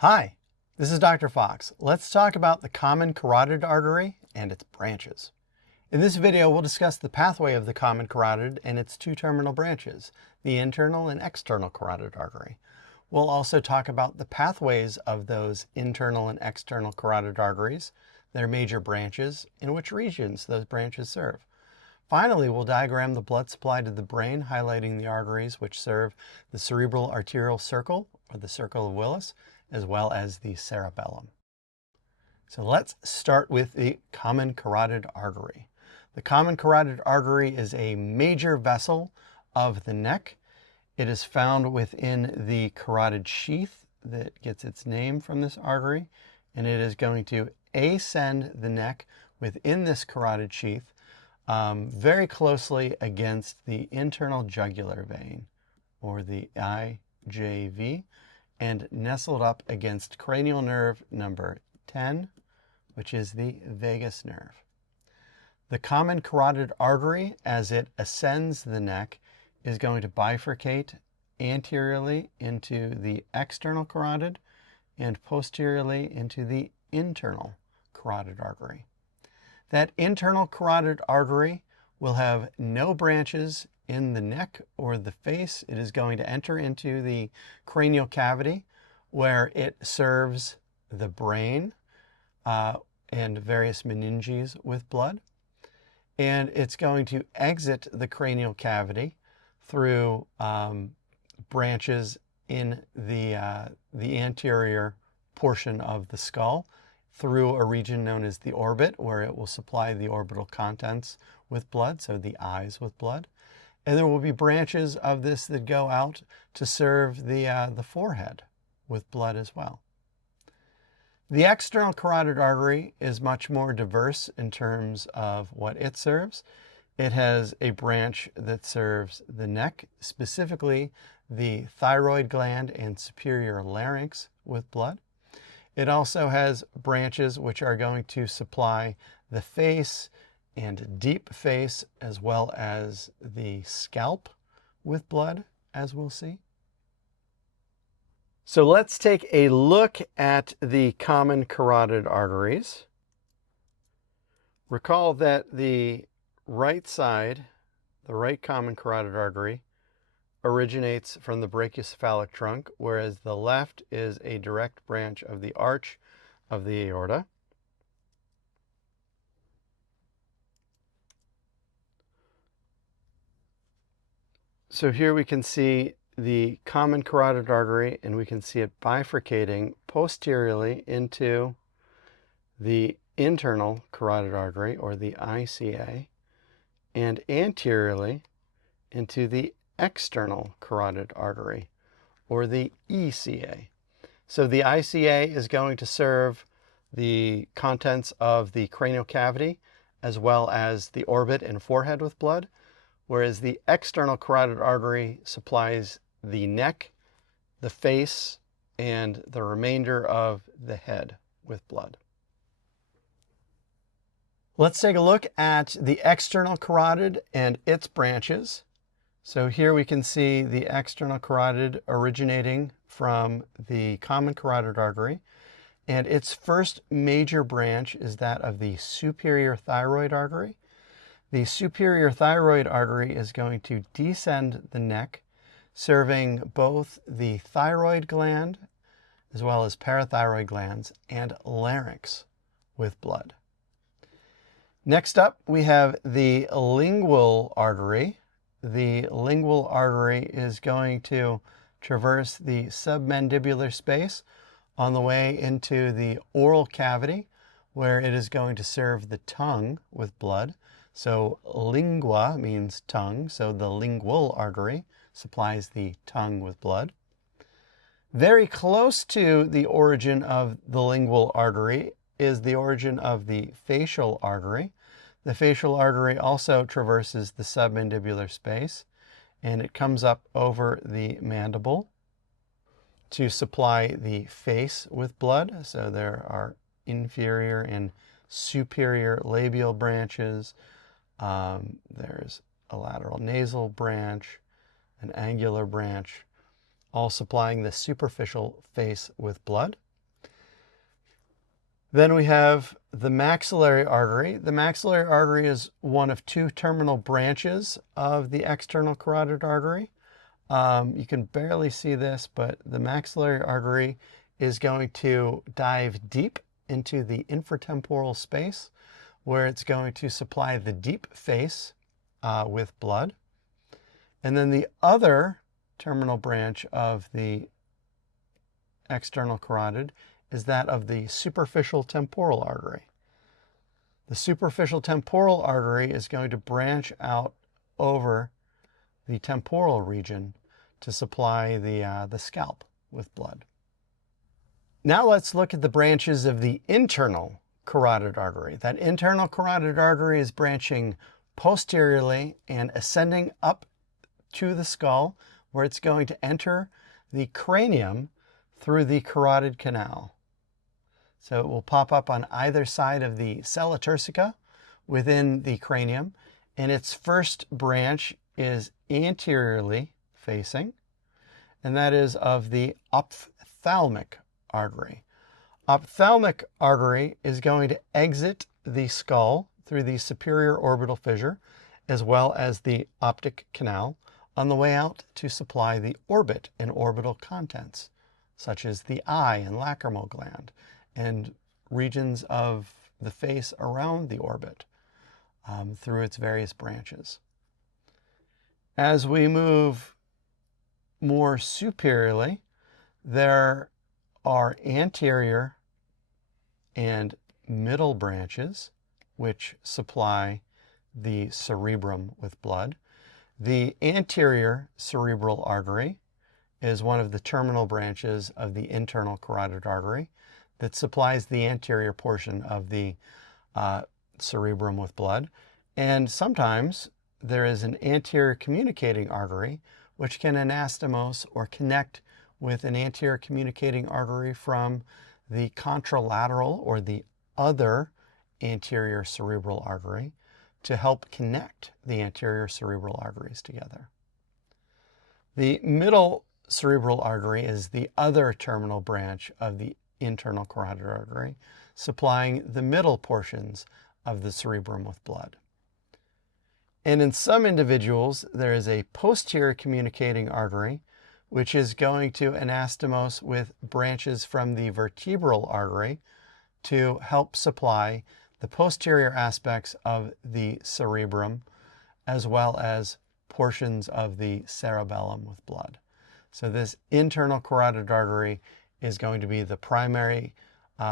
Hi, this is Dr. Fox. Let's talk about the common carotid artery and its branches. In this video, we'll discuss the pathway of the common carotid and its two terminal branches, the internal and external carotid artery. We'll also talk about the pathways of those internal and external carotid arteries, their major branches, and which regions those branches serve. Finally, we'll diagram the blood supply to the brain, highlighting the arteries which serve the cerebral arterial circle, or the circle of Willis, as well as the cerebellum. So let's start with the common carotid artery. The common carotid artery is a major vessel of the neck. It is found within the carotid sheath that gets its name from this artery, and it is going to ascend the neck within this carotid sheath very closely against the internal jugular vein, or the IJV, and nestled up against cranial nerve number 10, which is the vagus nerve. The common carotid artery, as it ascends the neck, is going to bifurcate anteriorly into the external carotid and posteriorly into the internal carotid artery. That internal carotid artery will have no branches in the neck or the face. It is going to enter into the cranial cavity where it serves the brain and various meninges with blood. And it's going to exit the cranial cavity through branches in the anterior portion of the skull, through a region known as the orbit, where it will supply the orbital contents with blood, so the eyes with blood. And there will be branches of this that go out to serve the forehead with blood as well. The external carotid artery is much more diverse in terms of what it serves. It has a branch that serves the neck, specifically the thyroid gland and superior larynx with blood. It also has branches which are going to supply the face and deep face, as well as the scalp with blood, as we'll see. So let's take a look at the common carotid arteries. Recall that the right side, the right common carotid artery, originates from the brachiocephalic trunk, whereas the left is a direct branch of the arch of the aorta. So here we can see the common carotid artery, and we can see it bifurcating posteriorly into the internal carotid artery, or the ICA, and anteriorly into the external carotid artery, or the ECA. So the ICA is going to serve the contents of the cranial cavity as well as the orbit and forehead with blood, whereas the external carotid artery supplies the neck, the face, and the remainder of the head with blood. Let's take a look at the external carotid and its branches. So here we can see the external carotid originating from the common carotid artery, and its first major branch is that of the superior thyroid artery. The superior thyroid artery is going to descend the neck, serving both the thyroid gland as well as parathyroid glands and larynx with blood. Next up, we have the lingual artery. The lingual artery is going to traverse the submandibular space on the way into the oral cavity, where it is going to serve the tongue with blood. So lingua means tongue, so the lingual artery supplies the tongue with blood. Very close to the origin of the lingual artery is the origin of the facial artery. The facial artery also traverses the submandibular space, and it comes up over the mandible to supply the face with blood. So there are inferior and superior labial branches. There's a lateral nasal branch, an angular branch, all supplying the superficial face with blood. Then we have the maxillary artery. The maxillary artery is one of two terminal branches of the external carotid artery. You can barely see this, but the maxillary artery is going to dive deep into the infratemporal space, where it's going to supply the deep face with blood. And then the other terminal branch of the external carotid is that of the superficial temporal artery. The superficial temporal artery is going to branch out over the temporal region to supply the scalp with blood. Now let's look at the branches of the internal carotid artery. That internal carotid artery is branching posteriorly and ascending up to the skull, where it's going to enter the cranium through the carotid canal. So it will pop up on either side of the sella turcica within the cranium, and its first branch is anteriorly facing, and that is of the ophthalmic artery. Ophthalmic artery is going to exit the skull through the superior orbital fissure as well as the optic canal on the way out to supply the orbit and orbital contents, such as the eye and lacrimal gland and regions of the face around the orbit through its various branches. As we move more superiorly, there are anterior and middle branches which supply the cerebrum with blood. The anterior cerebral artery is one of the terminal branches of the internal carotid artery that supplies the anterior portion of the cerebrum with blood. And sometimes there is an anterior communicating artery which can anastomose or connect with an anterior communicating artery from the contralateral or the other anterior cerebral artery to help connect the anterior cerebral arteries together. The middle cerebral artery is the other terminal branch of the internal carotid artery, supplying the middle portions of the cerebrum with blood. And in some individuals, there is a posterior communicating artery, which is going to anastomose with branches from the vertebral artery to help supply the posterior aspects of the cerebrum, as well as portions of the cerebellum with blood. So this internal carotid artery is going to be the primary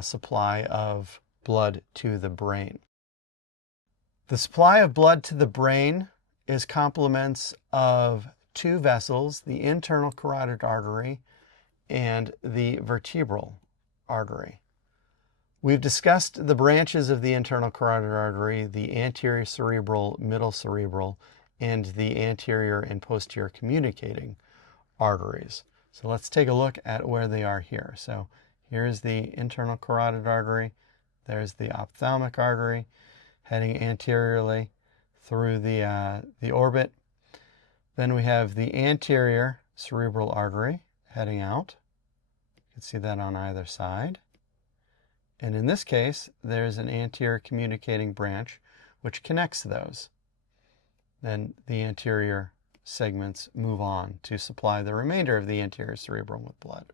supply of blood to the brain. The supply of blood to the brain is complements of two vessels, the internal carotid artery and the vertebral artery. We've discussed the branches of the internal carotid artery, the anterior cerebral, middle cerebral, and the anterior and posterior communicating arteries. So let's take a look at where they are here. So here's the internal carotid artery. There's the ophthalmic artery heading anteriorly through the orbit. Then we have the anterior cerebral artery heading out. You can see that on either side. And in this case, there's an anterior communicating branch which connects those. Then the anterior segments move on to supply the remainder of the anterior cerebrum with blood.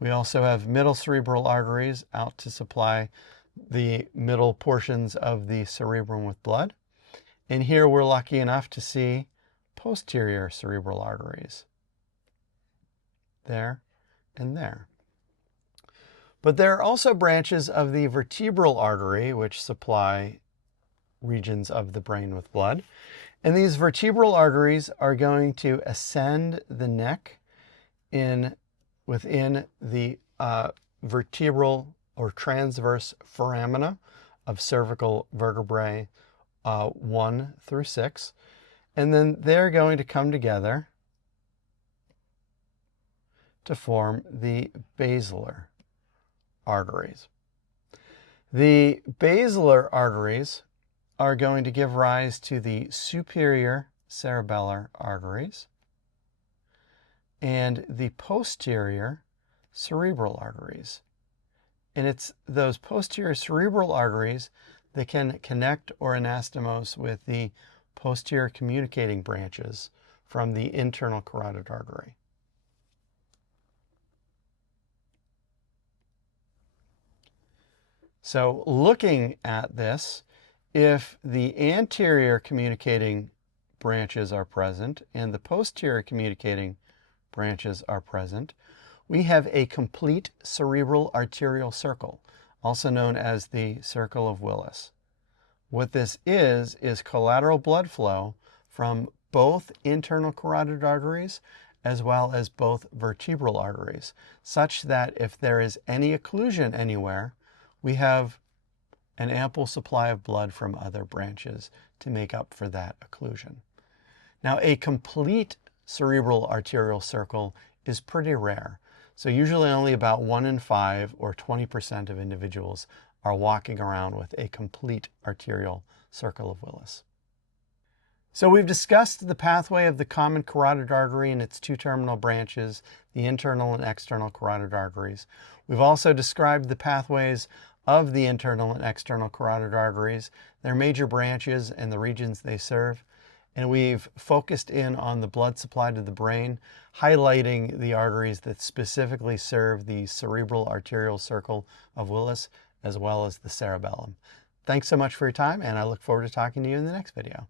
We also have middle cerebral arteries out to supply the middle portions of the cerebrum with blood. And here we're lucky enough to see posterior cerebral arteries. There and there. But there are also branches of the vertebral artery which supply regions of the brain with blood. And these vertebral arteries are going to ascend the neck within the vertebral or transverse foramina of cervical vertebrae 1 through 6. And then they're going to come together to form the basilar arteries. The basilar arteries are going to give rise to the superior cerebellar arteries and the posterior cerebral arteries. And it's those posterior cerebral arteries that can connect or anastomose with the posterior communicating branches from the internal carotid artery. So looking at this, if the anterior communicating branches are present and the posterior communicating branches are present, we have a complete cerebral arterial circle, also known as the circle of Willis. What this is collateral blood flow from both internal carotid arteries as well as both vertebral arteries, such that if there is any occlusion anywhere, we have an ample supply of blood from other branches to make up for that occlusion. Now, a complete cerebral arterial circle is pretty rare. So usually only about 1 in 5 or 20% of individuals are walking around with a complete arterial circle of Willis. So we've discussed the pathway of the common carotid artery and its two terminal branches, the internal and external carotid arteries. We've also described the pathways of the internal and external carotid arteries, their major branches and the regions they serve. And we've focused in on the blood supply to the brain, highlighting the arteries that specifically serve the cerebral arterial circle of Willis, as well as the cerebellum. Thanks so much for your time, and I look forward to talking to you in the next video.